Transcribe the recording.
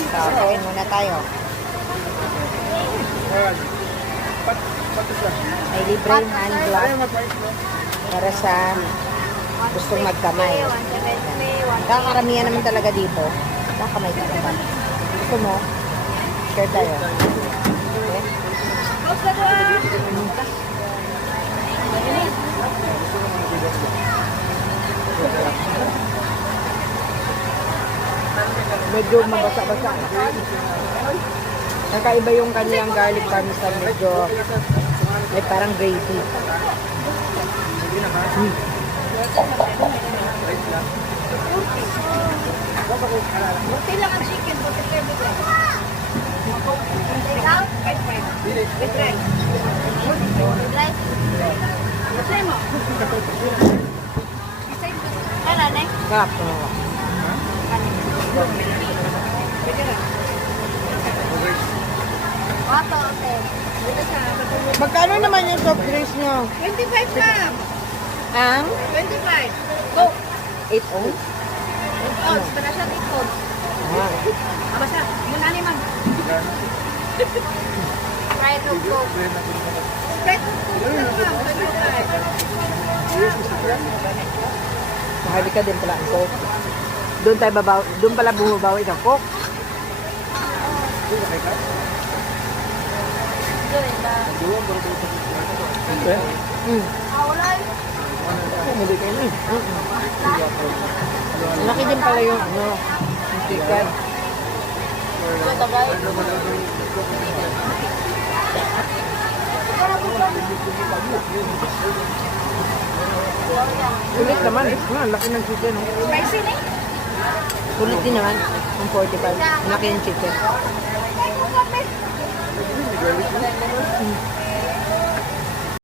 So, kain muna tayo. May libreng hand glove para sa gustong magkamay. Kakaramihan naman talaga dito. Kakamay talaga. Gusto mo? Share tayo. Medyo mabasa-basa. Nakaiba yung kanilang garlic parmesan. Medyo may parang gravy. Buti lang ang chicken, buti kayo with rice. Take out? With rice. With rice? Masay mo? Ano, ne? Sarap. Ato, ate. Dito sa matulog. Magkano naman yung soft drinks nyo? 25 ma'am. Ang 25. Go. 8 ounce? 8 ounce. Para siya 8 ounce. Ah. Basta, yun ani ma'am. Try to go. Spread to go lang ma'am. 25. Mahali ka din pala ang Coke. Doon tayo babaw, doon pala bumabawi ng Coke. Hindi kayo na. Laki din pala yung ano, yung chicken. Sulit naman. Laki ng chicken. Spicy ne? Sulit din naman. Ang 45. Laki ng chicken.